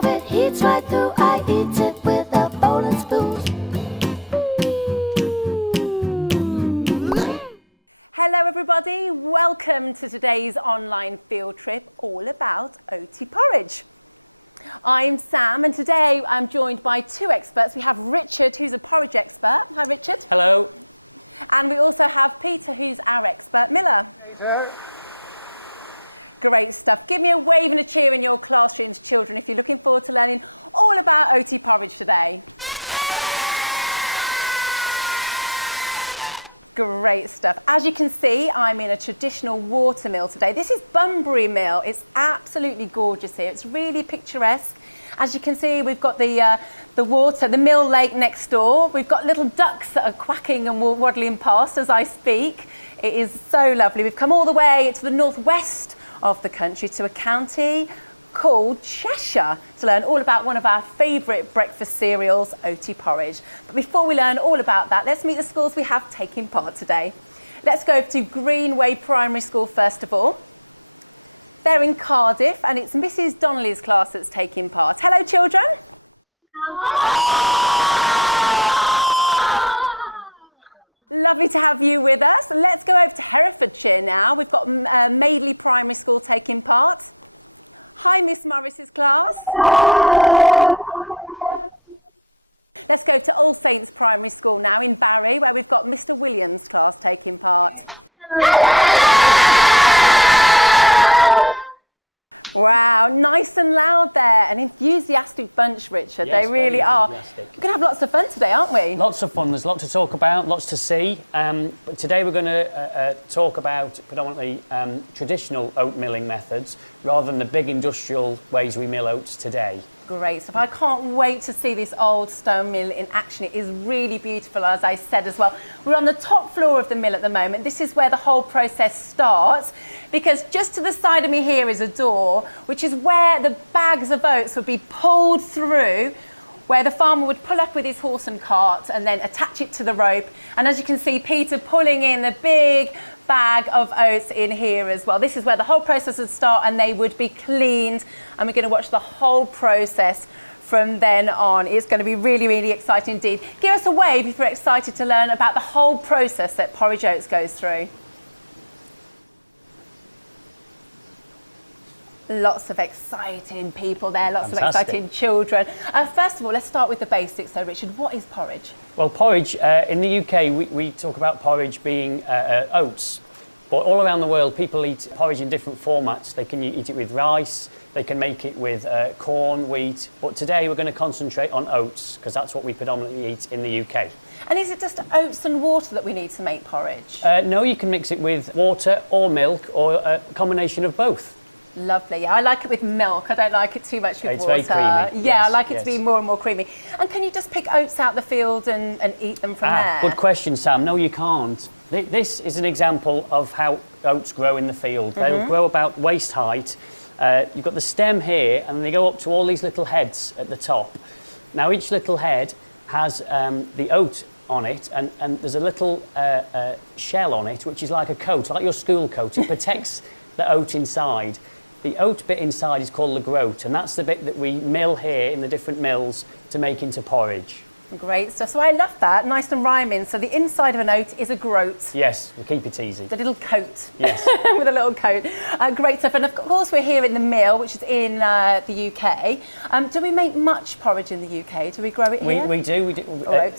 stove, it heats right through. I eat it with a bowl and spoon. Hello everybody, welcome to today's online field trip all about oaty porridge. I'm Sam and today I'm joined by two experts. We have Richard, who's a porridge expert. Hi Richard. Hello. And we also have Peter, who's our expert miller. Peter. Great stuff. Give me a wave and a cheer in your classrooms, children, if you're looking forward to learning all about oaty porridge today. Great stuff. As you can see, I'm in a traditional water mill today. This is Bunbury Mill. It's absolutely gorgeous here. It's really picturesque. As you can see, we've got the water, the mill lake next door. We've got little ducks that are quacking and waddling past as I speak. It is so lovely. We've come all the way to the northwest of the country to a county called Cheshire to learn all about one of our favourite breakfast cereals, oaty porridge. But before we learn all about that, let's meet the schools we have taking part today. Let's go to Greenway Primary School first of all. They're in Cardiff and it's Mrs Donnelly's class that's taking part. Hello children. Lovely to have you with us. Let's go over to Herefordshire now. We've got Madeley Primary School taking part. Hi, Miss Morris's class. Let's go to All Saints Primary School now in Barry, where we've got Mr Williams' class taking part. Wow, nice and loud there. An enthusiastic bunch, Richard. Yes, they really are. We're going to have lots of fun today, aren't we? Lots of fun. There's a lot to talk about, lots to see. But today we're going to talk about predominantly traditional oat milling methods rather than the big industrial ways we mill oats today. Great stuff. I can't wait to see this old stone mill in action. It is really beautiful, as I said as well. We're on the top floor of the mill at the moment. This is where the whole process starts, because just to the side of me here is a door, which is where the bags of oats would be pulled through, where the farmer would pull up with his horse and cart and then attach it to the rope. And as you can see, Peter pulling in the big bag of oats in here as well. This is where the whole process would start and they would be cleaned, and we're going to watch the whole process from then on. It's going to be really, really exciting indeed. Give us a wave if you're excited to learn about the whole process that porridge oats goes through. Lots of exciting people there, lots of exciting children. First of all, let's start with the basics. So, Richard, what is porridge? Well, porridge, in the UK, we talk about porridge being oats. But all around the world, people eat porridge in different formats. They can eat it with rice, they can make it with corn, wheat. But today we're going to concentrate on oats, because that's what we predominantly eat in the UK. And is it just oats and water that we need to make porridge? No, you can mix it with water or milk or a combination of both. Lovely. Yeah, I like it with milk. I don't like it too much with it's water. It's very creamy. Yeah, yes, I like it yes. to be more and more creamy. And can you just pick oats out the field and eat them from there? Good question, Sam. No, you can't. This is an example of how oats grow in the field. They'll grow about waist height. You've got the stem here, and they go up to all these little heads at the top. Now, each little head has the oat on it, and there's a little shell on it, which is like a coat, like your school coat. It protects the oat inside. The oat bit inside is called the groat, and that's the bit that we mill here in the different mills to make into porridge. Great stuff. So I love that. Nice and rhyming. So the inside of an oat is a groat. Yes, we'll keep it easy. The little coat. Yes. With a little coat. Great stuff. And of course we're here in the mill, which is in the UK. Do we make much porridge in the UK? Do we grow it here? We do.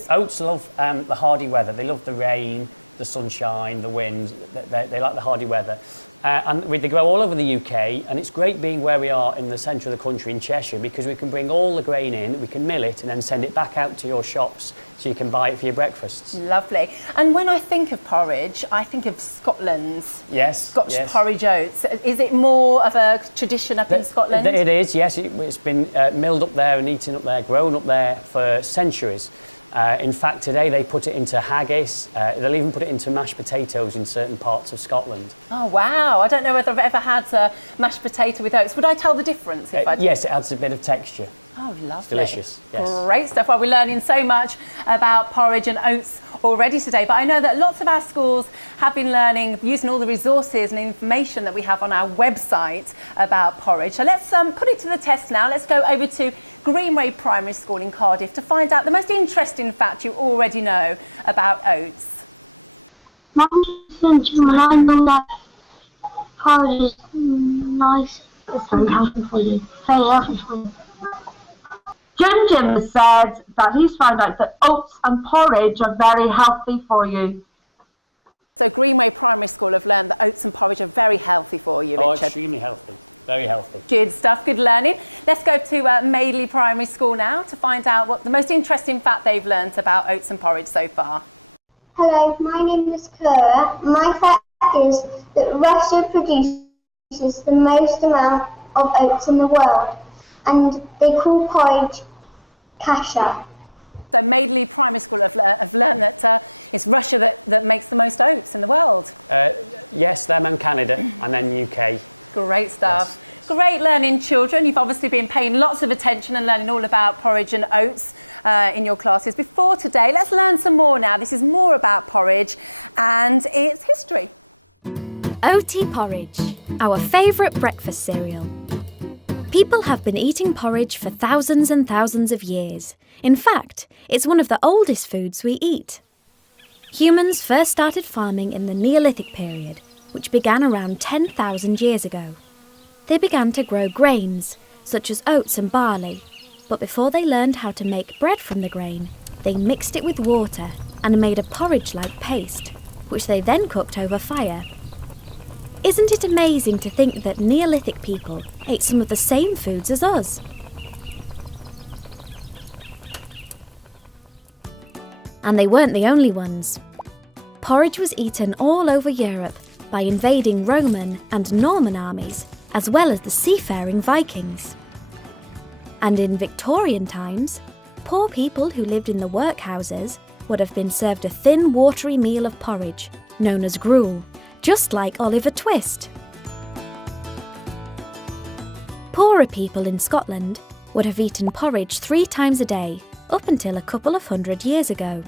Oats love the hardy weather. They love the rain, the sunshine, the wind. They like the hardy weather. And they grow all over the UK, and it's great being where we are in the centre of the country in Cheshire, because we can bring all the grain in, we can mill it and then send it back out to your shops so you can buy it for your breakfasts. Lovely. And when I think of porridge, I think of Scotland's Scotch porridge oats. Is it more of a tradition up in Scotland? It is, yes. It's been milled up there and eaten up there, grown up there for centuries. In fact, today they put it into haggis. They'll even put it into mashed potatoes in certain parts of Scotland. Oh, wow. I don't know whether I've ever had mashed potato with oats. Would I tell the difference if I did? Yes, it adds a bit of texture. Oh, lovely. It's delicious, yes. Great stuff. Well, we're learning so much about porridge and oats already today, but I know that lots of our schools have been learning, using all the resources and information that we have on our website about porridge. So let's put it to the test now. Let's go over to Greenway Primary School in Cardiff to find out the most interesting fact you already know about oats. My interesting, I know that porridge is nice. It's very healthy for you. Very healthy for you. Jim has said that he's found out that oats and porridge are very healthy for you. So Greenway Primary School have learned that oats and porridge are very healthy for you, Oh, Richard. extremely healthy. Very healthy. Good stuff, good learning. Let's go to Madeley Primary School now to find out what the most interesting fact they've learnt about oats and porridge so far. Hello, my name is Clara. My fact is that Russia produces the most amount of oats in the world, and they call porridge kasha. So Madeley Primary School have learned that it's Russia that makes the most oats in the world. Yes, them and Canada, and then UK. Great stuff. Yes. Great learning, children. You've obviously been paying lots of attention and learning all about porridge and oats in your classes before today. Let's learn some more now. This is more about porridge and its history. Oaty porridge, our favourite breakfast cereal. People have been eating porridge for thousands and thousands of years. In fact, it's one of the oldest foods we eat. Humans first started farming in the Neolithic period, which began around 10,000 years ago. They began to grow grains, such as oats and barley, but before they learned how to make bread from the grain, they mixed it with water and made a porridge-like paste, which they then cooked over fire. Isn't it amazing to think that Neolithic people ate some of the same foods as us? And they weren't the only ones. Porridge was eaten all over Europe by invading Roman and Norman armies, as well as the seafaring Vikings. And in Victorian times, poor people who lived in the workhouses would have been served a thin, watery meal of porridge, known as gruel, just like Oliver Twist. Poorer people in Scotland would have eaten porridge 3 times a day, up until a couple of 100 years ago.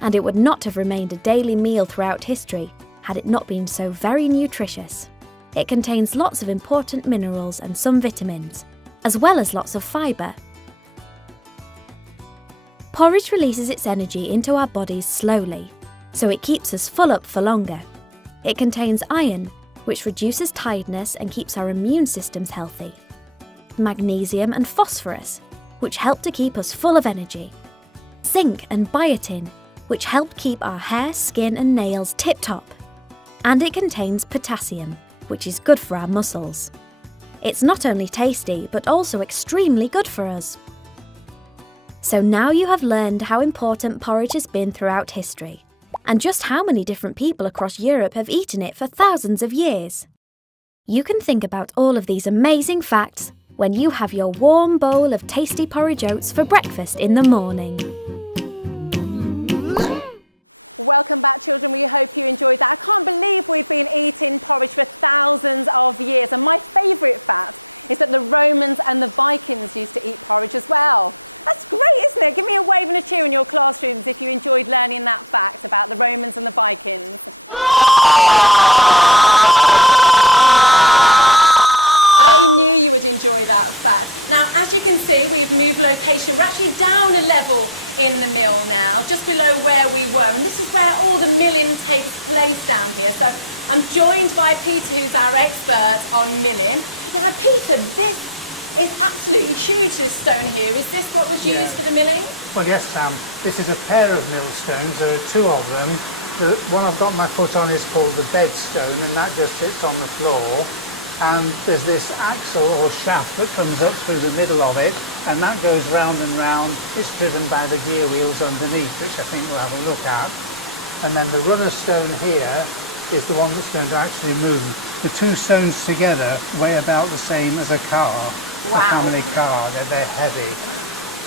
And it would not have remained a daily meal throughout history had it not been so very nutritious. It contains lots of important minerals and some vitamins, as well as lots of fibre. Porridge releases its energy into our bodies slowly, so it keeps us full up for longer. It contains iron, which reduces tiredness and keeps our immune systems healthy. Magnesium and phosphorus, which help to keep us full of energy. Zinc and biotin, which help keep our hair, skin and nails tip-top. And it contains potassium, which is good for our muscles. It's not only tasty, but also extremely good for us. So now you have learned how important porridge has been throughout history, and just how many different people across Europe have eaten it for thousands of years. You can think about all of these amazing facts when you have your warm bowl of tasty porridge oats for breakfast in the morning. Welcome back, children. We hope you enjoyed that. I can't believe we've been eating porridge for thousands of years. And my favourite fact is that the Romans and the Vikings used to eat porridge as well. That's great, isn't it? Give me a wave and a cheer in your classrooms if you enjoyed learning that fact about the Romans and the Vikings. I knew you would enjoy that fact. Now, as you can see, we've moved location. We're actually down a level in the mill now, just below where we were. And this is where all the milling takes place down here. So I'm joined by Peter, who's our expert on milling. Now, Peter, this is absolutely huge, this stone here. Is this what was used for the milling? Well, yes, Sam. This is a pair of millstones. There are 2 of them. The one I've got my foot on is called the bed stone, and that just sits on the floor. And there's this axle or shaft that comes up through the middle of it, and that goes round and round. It's driven by the gear wheels underneath, which I think we'll have a look at. And then the runner stone here is the one that's going to actually move. The 2 stones together weigh about the same as a car, Wow. a family car. They're heavy.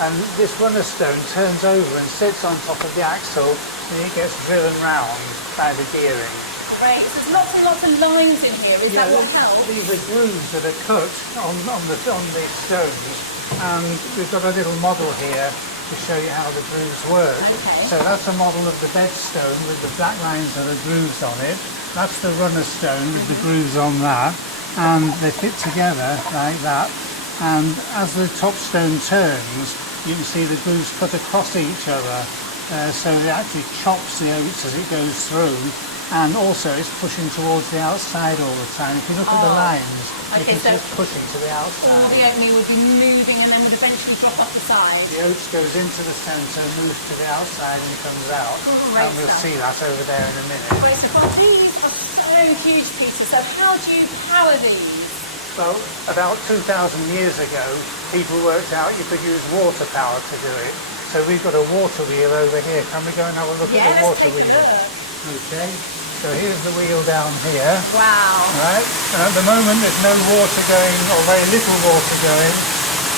And this runner stone turns over and sits on top of the axle, and it gets driven round by the gearing. Great. So there's lots and lots of lines in here. Is that what helps? These are grooves that are cut on the stones and we've got a little model here to show you how the grooves work. Okay. So that's a model of the bed stone with the black lines of the grooves on it. That's the runner stone with the grooves on that, and they fit together like that. And as the top stone turns, you can see the grooves cut across each other, so it actually chops the oats as it goes through, and also it's pushing towards the outside all the time. If you look at the lines, you can see it's pushing to the outside. All the oatmeal would be moving and then would eventually drop off the side. The oats goes into the centre, moves to the outside and comes out. Great and we'll stuff. see that over there in a minute. Great stuff. Well, these are so huge, Peter. So how do you power these? Well, about 2,000 years ago, people worked out you could use water power to do it. So we've got a water wheel over here. Can we go and have a look at the water wheel? Yeah, let's take a look. Okay. So here's the wheel down here. Wow. Right. And at the moment there's no water going, or very little water going.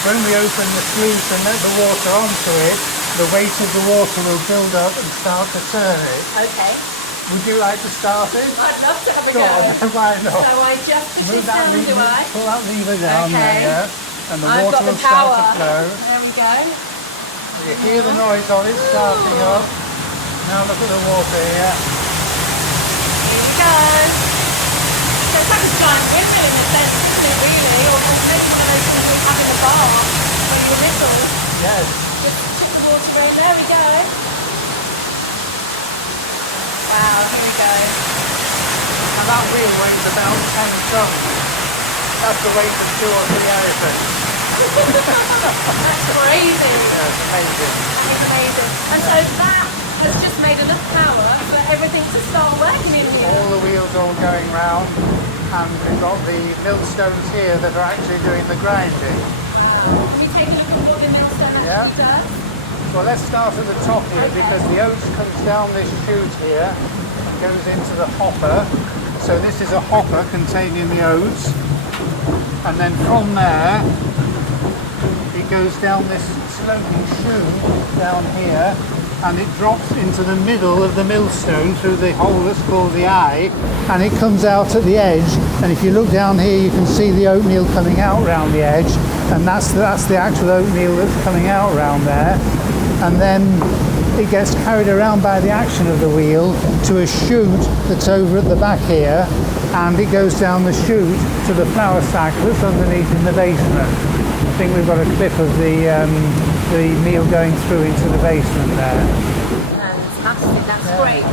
When we open the sluice and let the water onto it, the weight of the water will build up and start to turn it. Okay. Would you like to start it? I'd love to have a go. Why not? So I just push this down, do I? Pull that lever down Okay. there, and the I've water got the will start power. to flow. There we go. And you hear the noise of it starting up. Now look at the water here. Here we go. So it's like a giant windmill in a sense, isn't it, really? Or maybe one of those things we had in the bar when you were little. Yes. Just tip the water in. There we go. Wow, here we go. Now that wheel weighs about 10 tons. That's the weight of 2 or 3 elephants. That's crazy. Yeah, it's amazing. That is amazing. And so that has just made enough power for everything to start working in here. All the wheels all going round, and we've got the millstones here that are actually doing the grinding. Wow. Can we take a look at what the millstone actually does? Well, let's start at the top here, Okay. because the oats comes down this chute here and goes into the hopper. So this is a hopper containing the oats, and then from there it goes down this sloping chute down here, and it drops into the middle of the millstone through the hole that's called the eye, and it comes out at the edge. And if you look down here, you can see the oatmeal coming out round the edge, and that's the actual oatmeal that's coming out round there. And then it gets carried around by the action of the wheel to a chute that's over at the back here, and it goes down the chute to the flour sack that's underneath in the basement. I think we've got a clip of the meal going through into the basement there. Fantastic, that's great.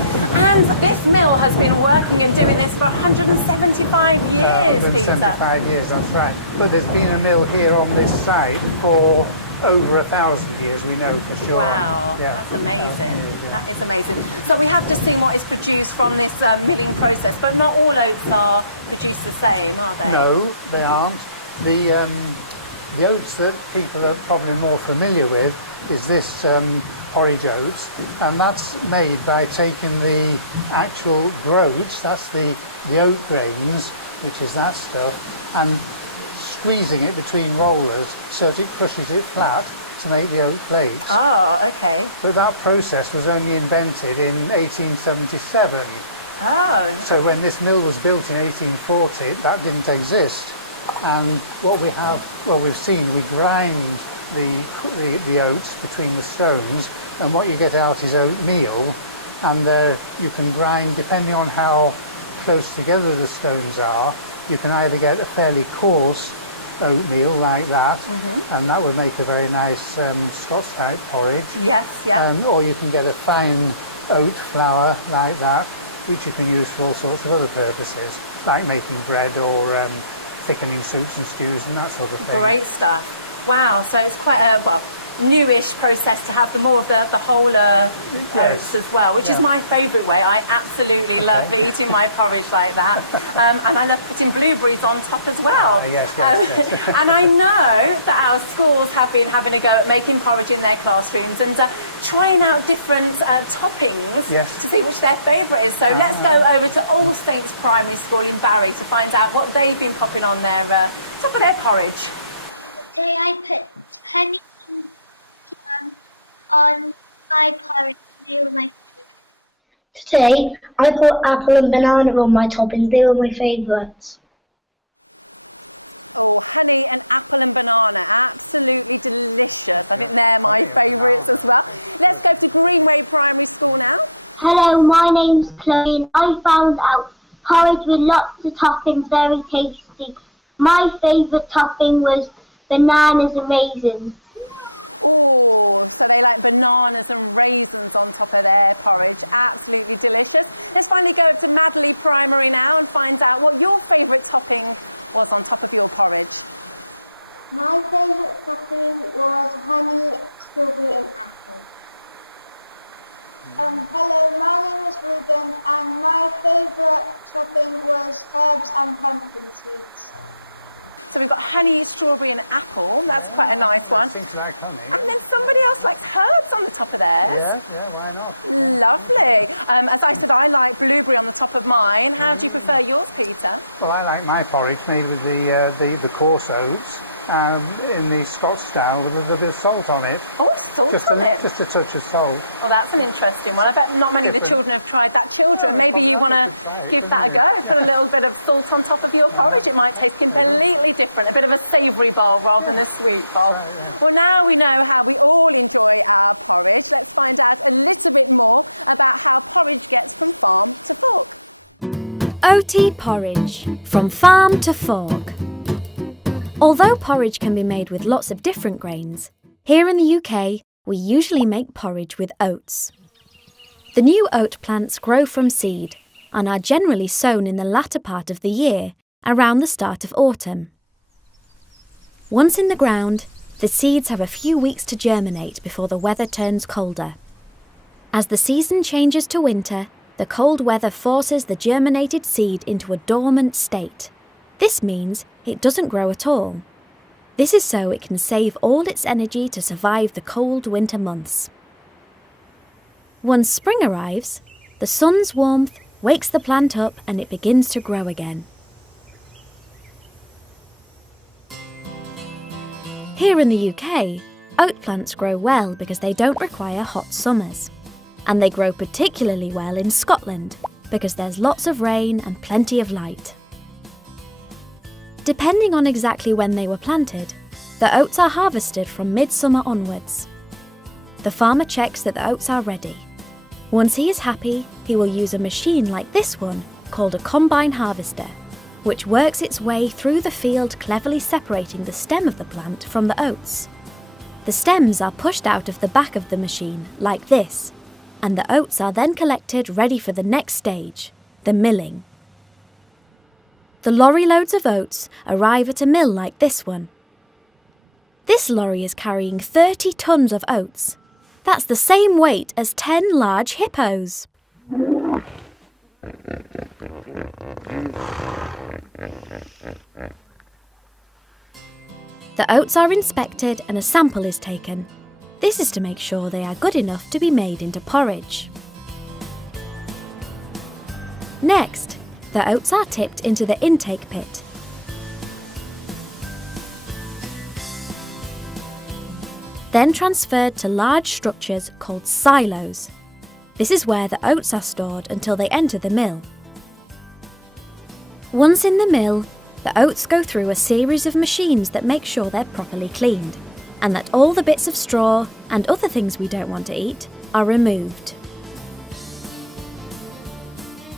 And this mill has been working and doing this for 175 years, 175 years, that's right. But there's been a mill here on this site for over 1,000 years, we know for sure. Wow, Yeah, that's amazing. years, yeah. That is amazing. So we have just seen what is produced from this milling process, but not all oats are produced the same, are they? No, they aren't. The oats that people are probably more familiar with is this porridge oats, and that's made by taking the actual groats, that's the oat grains, which is that stuff, and squeezing it between rollers so that it crushes it flat to make the oat flakes. Oh, okay. But that process was only invented in 1877. Oh. So when this mill was built in 1840, that didn't exist. And what we have, well, we've seen, we grind the oats between the stones, and what you get out is oatmeal, and you can grind, depending on how close together the stones are, you can either get a fairly coarse oatmeal like that, and that would make a very nice Scots type porridge. Yes, yeah. Or you can get a fine oat flour like that, which you can use for all sorts of other purposes, like making bread or thickening soups and stews and that sort of thing. Great stuff. Wow, so it's quite a, well, newish process to have the more of the whole oats as well, which is my favourite way. I absolutely love eating my porridge like that, and I love putting blueberries on top as well. Yes. And I know that our schools have been having a go at making porridge in their classrooms and trying out different toppings to see which their favourite is. So let's go over to All Saints Primary School in Barry to find out what they've been popping on their top of their porridge. Today I put honey and jam on my porridge. They were my favourites. Today I put apple and banana on my toppings. They were my favourites. Oh, honey and apple and banana, absolutely delicious. I think they're my favourites as well. Let's go to Greenway Primary School now. Hello, my name's Chloe and I found out porridge with lots of toppings, very tasty. My favourite topping was bananas and raisins. Oh, so they like bananas and raisins on top of their porridge. Absolutely delicious. Let's finally go up to Madeley Primary now and find out what your favourite topping was on top of your porridge. My favourite topping was honey, strawberry and apple. Hello, my name is Ruben and my favourite topping was herbs and pumpkin seeds. So we've got honey, strawberry and apple. That's quite a nice one. Seems to like honey. And then somebody else likes herbs on the top of theirs. Yeah, why not? Lovely. As I said, I like blueberry on the top of mine. How do you prefer yours, Peter? Well, I like my porridge made with the coarse oats in the Scotch style with a little bit of salt on it. Oh, salt on it. Just a touch of salt. Well, that's an interesting one. I bet not many of the children have tried that. Children, maybe you want to give that a go. Put a little bit of salt on top of your porridge. It might taste completely different. A bit of a savoury bowl rather than a sweet bowl. Well, now we know how we all enjoy our porridge. Let's find out a little bit more about how porridge gets from farm to fork. Oaty porridge, from farm to fork. Although porridge can be made with lots of different grains, here in the UK, we usually make porridge with oats. The new oat plants grow from seed and are generally sown in the latter part of the year, around the start of autumn. Once in the ground, the seeds have a few weeks to germinate before the weather turns colder. As the season changes to winter, the cold weather forces the germinated seed into a dormant state. This means it doesn't grow at all. This is so it can save all its energy to survive the cold winter months. Once spring arrives, the sun's warmth wakes the plant up and it begins to grow again. Here in the UK, oat plants grow well because they don't require hot summers. And they grow particularly well in Scotland because there's lots of rain and plenty of light. Depending on exactly when they were planted, the oats are harvested from midsummer onwards. The farmer checks that the oats are ready. Once he is happy, he will use a machine like this one called a combine harvester, which works its way through the field, cleverly separating the stem of the plant from the oats. The stems are pushed out of the back of the machine like this, and the oats are then collected ready for the next stage, the milling. The lorry loads of oats arrive at a mill like this one. This lorry is carrying 30 tons of oats. That's the same weight as 10 large hippos. The oats are inspected and a sample is taken. This is to make sure they are good enough to be made into porridge. Next, the oats are tipped into the intake pit. Then transferred to large structures called silos. This is where the oats are stored until they enter the mill. Once in the mill, the oats go through a series of machines that make sure they're properly cleaned, and that all the bits of straw and other things we don't want to eat are removed.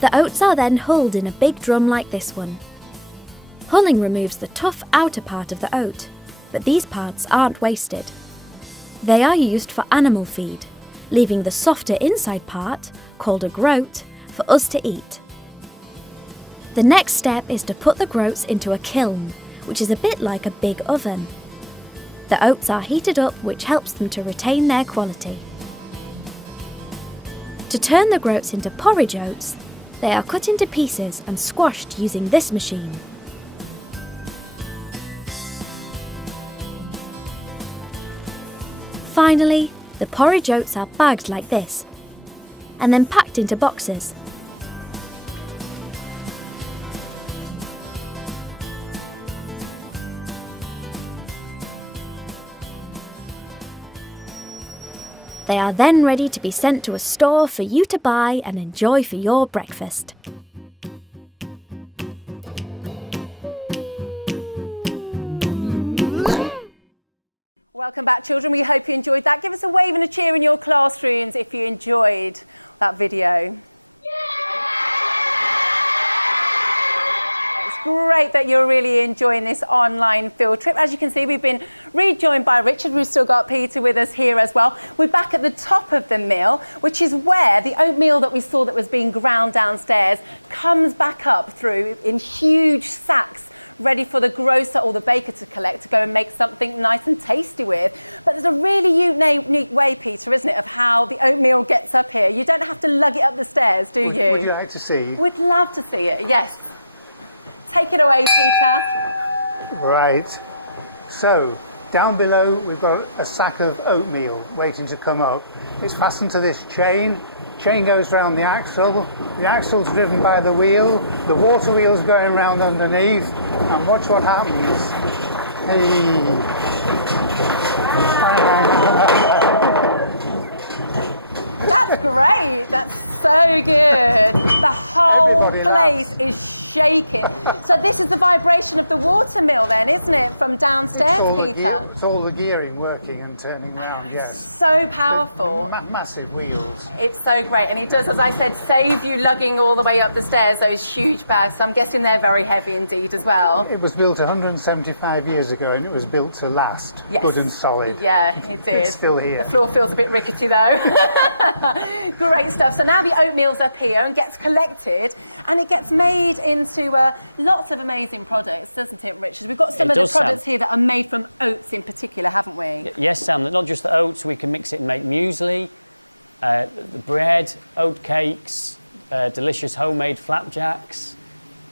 The oats are then hulled in a big drum like this one. Hulling removes the tough outer part of the oat, but these parts aren't wasted. They are used for animal feed, leaving the softer inside part, called a groat, for us to eat. The next step is to put the groats into a kiln, which is a bit like a big oven. The oats are heated up, which helps them to retain their quality. To turn the groats into porridge oats, they are cut into pieces and squashed using this machine. Finally, the porridge oats are bagged like this, and then packed into boxes. They are then ready to be sent to a store for you to buy and enjoy for your breakfast. Welcome back, children. We hope you enjoyed that. Give us a wave and a cheer in your classrooms if you enjoyed that video. It's great that you're really enjoying this online field trip. As you can see, we've been rejoined by Richard. We've still got Peter with us here as well. We're back at the top of the mill, which is where the oatmeal that we saw that was being ground downstairs comes back up through in huge sacks, ready for the grocer or the baker to collect to go and make something nice and tasty with. But there's a really unique way, Peter, isn't it, of how the oatmeal gets up here. You don't have to lug it up the stairs, do you? Would you like to see? We'd love to see it, yes. Take it away, Peter. Right. So, down below we've got a sack of oatmeal waiting to come up. It's fastened to this chain. Chain goes round the axle's driven by the wheel, the water wheel's going round underneath, and watch what happens. Hey. That's great, that's so good. The whole place is shaking. So this is the vibration of the water mill then, isn't it, from downstairs, Peter? It's all the gearing working and turning round, yes. So powerful. Massive wheels. It's so great, and it does, as I said, save you lugging all the way up the stairs, those huge bags. So I'm guessing they're very heavy indeed as well. It was built 175 years ago and it was built to last, yes. Good and solid. Yeah, it did. It's still here. The floor feels a bit rickety though. Great stuff. So now the oatmeal's up here and gets collected and it gets made into lots of amazing products, doesn't it, Richard? We've got some of the products here that are made from oats in particular, haven't we? Yes, Sam, not just the oats, we can mix it and make muesli, the bread, oat cakes, delicious homemade flapjacks,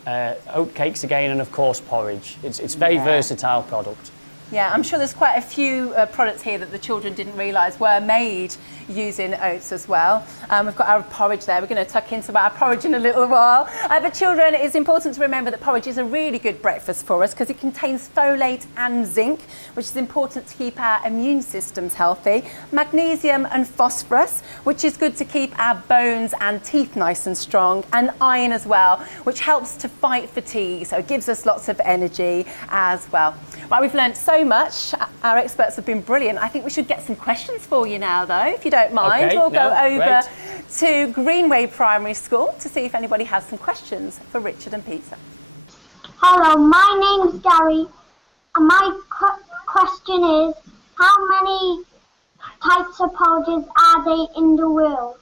oat cakes again, and of course porridge. It's a very versatile product. Yeah, I'm sure there's quite a few products here that the children didn't realise were made using oats as well. We've got our porridge there. We're going to tuck into our porridge in a little while. But children, it's important to remember that porridge is a really good breakfast for us because it contains folate and zinc, which is important to keep our immune systems healthy, magnesium and phosphorus, which is good to keep our bones and teeth nice and strong, and iron as well, which helps to fight fatigue, so it gives us lots of energy as well. Right, we've learned so much. Our experts have been brilliant. I think we should get some questions for you now, though, if you don't mind. Okay, we'll go over great. to Greenway Primary School to see if anybody has some questions for Richard and Peter. Hello, my name's Gary, and my question is, how many types of porridges are there in the world?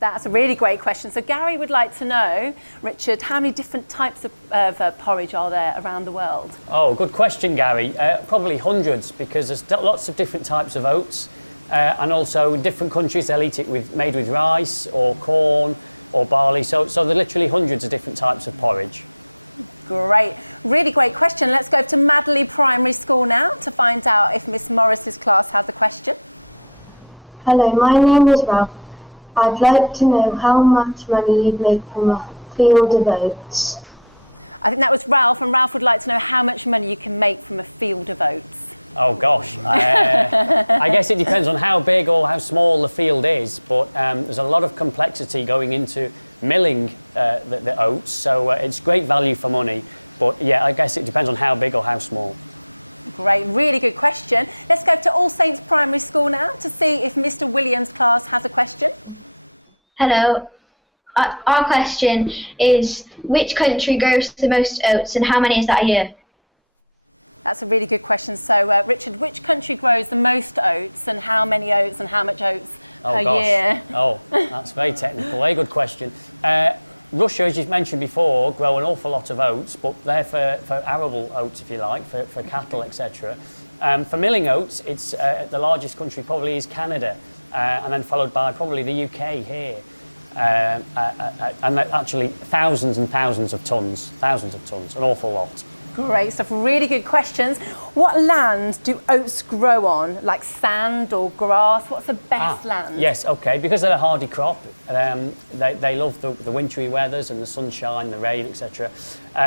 That's a really great question. So Gary would like to know, Richard, how many different types of porridge are there around the world? Oh, good question, Gary. Probably hundreds, because there's lots of different types of oats, and also in different countries they'll eat it made with rice or corn or barley. So there are literally hundreds of different types of porridge. Great, really great question. Let's go to Madley Primary School now to find out if Miss Morris's class has a question. Hello, my name is Ralph. I'd like to know how much money you'd make from a field of oats. I think that was Ralph, and Ralph would like to know how much money you can make from a field of oats. Oh gosh, I guess it depends on how big or how small the field is, but there's a lot of complexity going into milling the oats, so it's great value for money, but yeah, I guess it depends on how big or how small. Great, really good question. Let's go to All Saints Primary School now to see if Mr. Williams' class has a question. Hello. Our question is, which country grows the most oats and how many is that a year? That's a really good question. So, Richard, which country grows the most oats and how many oats and how much oats per year? Oh, that's very technical. Very good question. Russia, as you've mentioned before, grow an awful lot of oats, but they're for arable oats, if you like, for cattle, etc. For milling oats, it's the largest country probably is Canada, and then followed by probably the UK here. And actually thousands and thousands of tons, an awful lot. Great stuff, really good questions. What land do oats grow on, like sand or grass? What's the best land? Yes, okay, because they're a hardy crop, they love the wintry weathers and the sunshine, the rain, etc.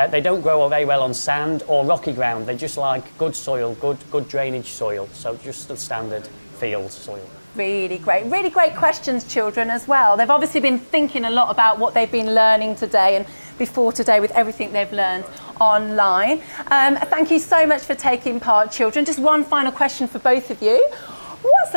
They don't grow very well on sand or rocky ground. They just like good soil, good drainage soil, so just the standard field soil. Really great questions, children, as well. They've obviously been thinking a lot about what they've been learning today and before today with everything they've learned online. Thank you so much for taking part, children. Just one final question for both of you. What's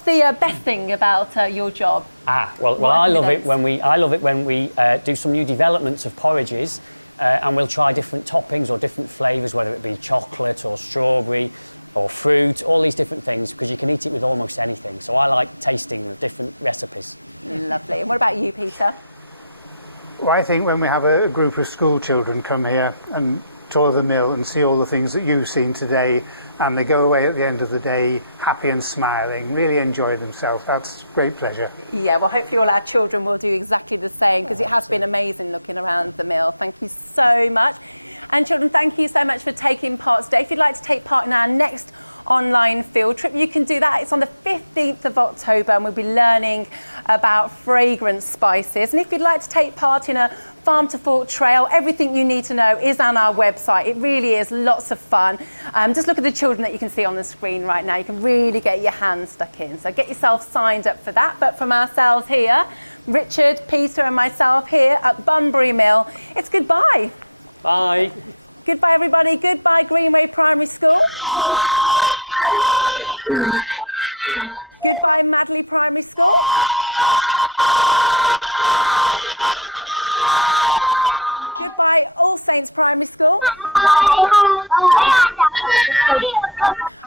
the best thing about your job? Well, I love it when we do some new developments of porridges, and we'll try different toppings or different flavours, whether it be chocolate or strawberry or fruit, all these different things, because you can eat it with almost anything. So I like tasting the different recipes. Lovely. And what about you, Peter? Well, I think when we have a group of school children come here and tour the mill and see all the things that you've seen today, and they go away at the end of the day happy and smiling, really enjoy themselves, that's great pleasure. Yeah, well, hopefully all our children will do exactly the same, because it has been amazing looking around the mill. Thank you so much. And children, thank you so much for taking part today. If you'd like to take part in our next online field trip, you can do that. It's on the 15th of October, and we'll be learning about fragrance spices. And if you'd like to take part in a farm to fork trail, everything you need to know is on our website. It really is lots of fun. Just look at the children that you can see on the screen right now. You can really get your hands stuck in. So get yourself signed up for that. But from ourselves here, Richard, Peter and myself here at Bunbury Mill, it's goodbye. Bye. Goodbye, everybody. Goodbye, Greenway Primary School. Goodbye, Madley Primary School. Goodbye, All Saints Primary School.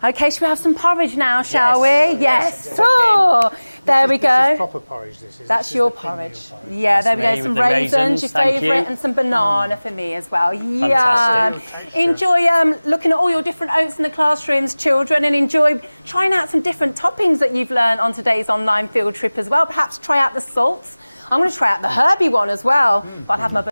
Okay, should we have some porridge now, shall we? Yes. Oh, there we This go. is proper porridge, this is. That's This is your the pinwheel porridge. porridge. Yeah, there we That's go. me Some with the raisins, your thank favourite, you. and some banana for me as well. Yum. Fantastic. Enjoy looking at all your different oats in the classrooms, children, and enjoy trying out some different toppings that you've learned on today's online field trip as well. Perhaps try out the salts. I'm going to try out the herby one as well, but I'll have my